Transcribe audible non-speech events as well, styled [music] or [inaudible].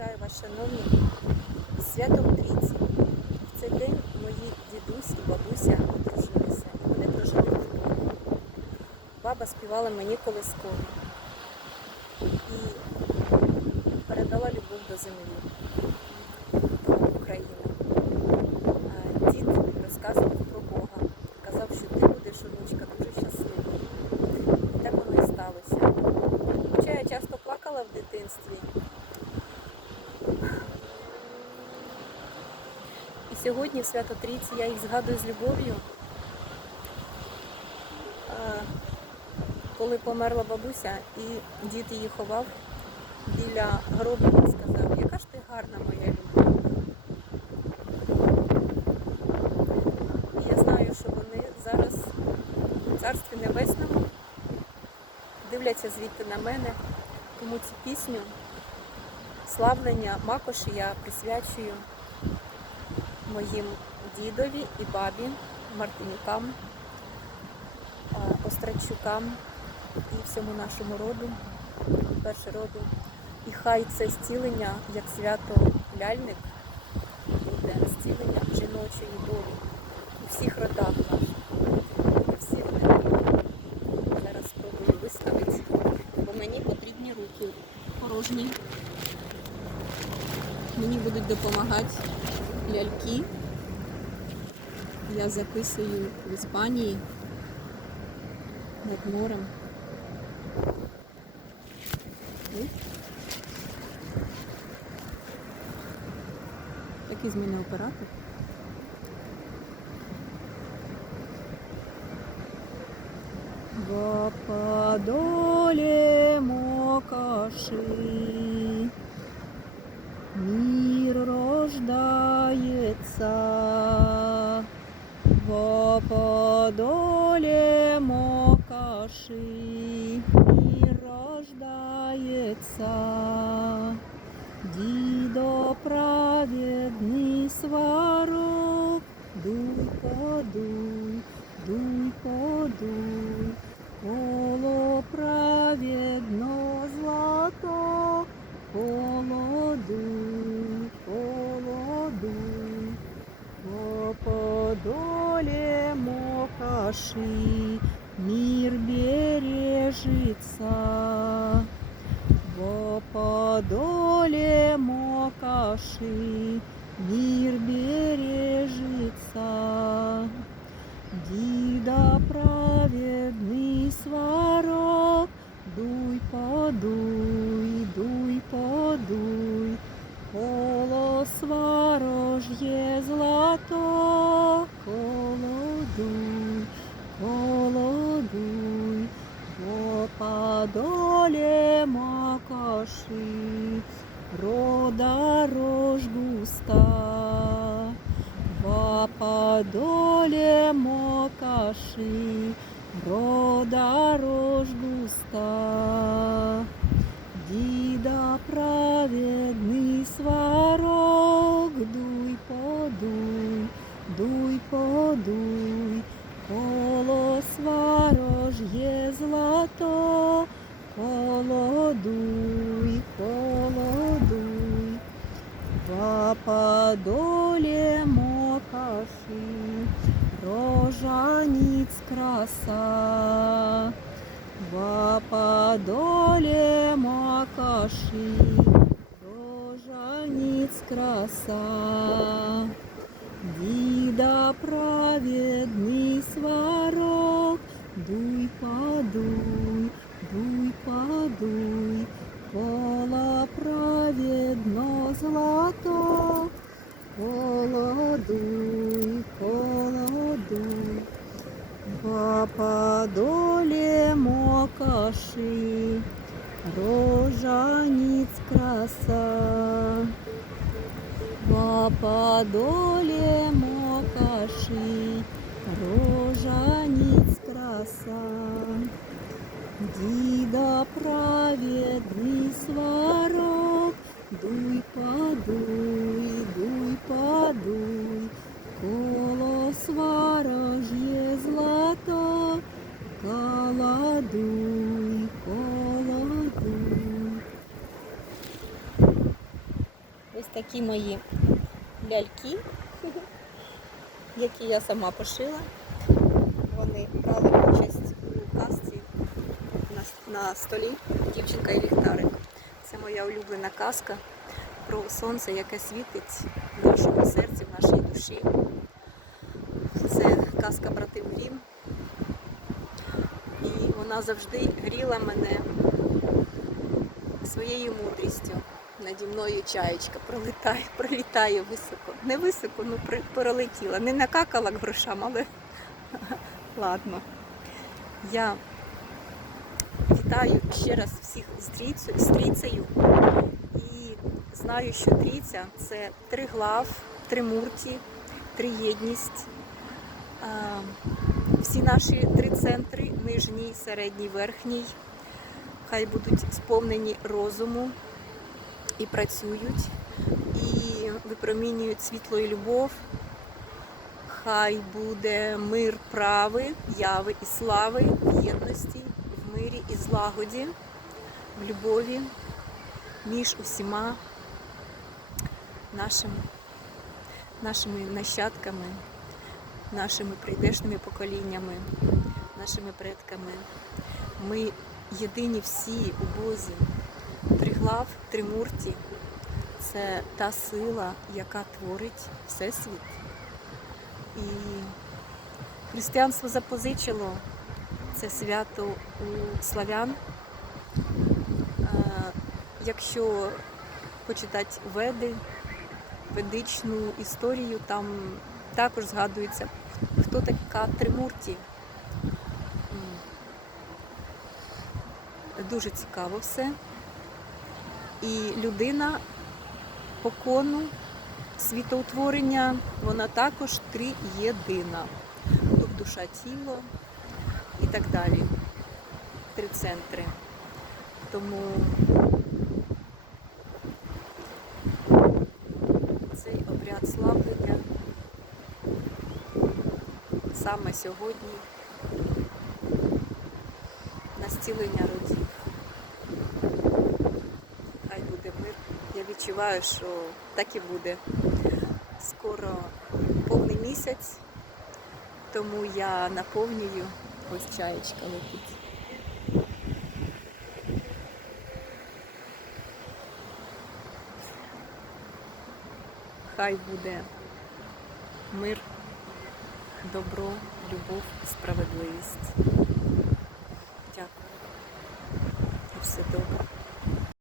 Вітаю вас, шановні, святом Трійці. В цей день мої дідусь і бабуся одружилися. Вони прожили в. Баба співала мені колискові і передала любов до землі, до України. А Дід розказував про Бога. Казав, що ти будеш, онучка, дуже щаслива. І так воно і сталося. Хоча я часто плакала в дитинстві. І сьогодні в Свято Трійці я їх згадую з любов'ю. Коли померла бабуся і дід її ховав біля гробу, він сказав, яка ж ти гарна моя любов. І я знаю, що вони зараз у Царстві Небесному дивляться звідти на мене, тому цю пісню славлення Макоші я присвячую моїм дідові і бабі, Мартинюкам, Острачукам і всьому нашому роду, перше роду. І хай це зцілення, як свято ляльник, буде зцілення жіночої долі у всіх родах наших. Зараз спробую виставити, бо мені потрібні руки порожні. Мені будуть допомагати ляльки. Я записую в Іспанії над морем. Такий з мене оператор. В мокаши подоле мокаши мир бережется. Дида праведный сварок, дуй подуй, дуй подуй, колос ворожье злато, колодуй, колодуй, по подоле макаши, рода рожь густа, во подоле мокаши, рода рожь густа. Діда праведний сварок, дуй подуй, дуй подуй, коло сварож'є злато, колодуй, колодуй, в подоле мокаши, рожаниц краса. В подоле макаши, рожаниц краса. Дида праведный сварок, дуй подуй, дуй подуй, коло праведно злато, колодуй, колодуй. В подоле мокаши, рожаниц краса. В подоле мокаши, рожаниц краса. Дида праведный сварок, дуй подуй, дуй подуй, коло сварожье злато, колодуй, колодуй. такі мої ляльки, [laughs] які я сама пошила. Вони брали участь на, столі Дівчинка і ліхтарик. Це моя улюблена казка про сонце, яке світить в нашому серці, в нашій душі. Це казка братів Грім. І вона завжди гріла мене своєю мудрістю. Наді мною чаєчка пролітає, пролітає високо. Не високо, ну пролетіла. Не накакала к грошам, але [laughs] ладно. Я вітаю ще раз всіх з трійцею. І знаю, що трійця це три глав, три мурті, триєдність. А, Всі наші три центри нижній, середній, верхній, хай будуть сповнені розуму і працюють, і випромінюють світло і любов. Хай буде мир прави, яви і слави єдності, мирі і злагоді, в любові між усіма нашими, нашими нащадками, нашими прийдешними поколіннями, нашими предками. Ми єдині всі у Бозі. Триглав, тримурті це та сила, яка творить Всесвіт. І християнство запозичило це свято у славян. Е, Якщо почитати веди, ведичну історію, там також згадується, хто така Тримурті. Дуже цікаво все. І людина покону світоутворення, вона також триєдина. Дух, душа, тіло і так далі. Три центри. Тому цей обряд славлення саме сьогодні на зцілення родів. Хай буде мир. Я відчуваю, що так і буде. Скоро повний місяць, тому я наповнюю ось чаєчка летить. Хай буде мир, добро, любов, і справедливість. Дякую. І все добре.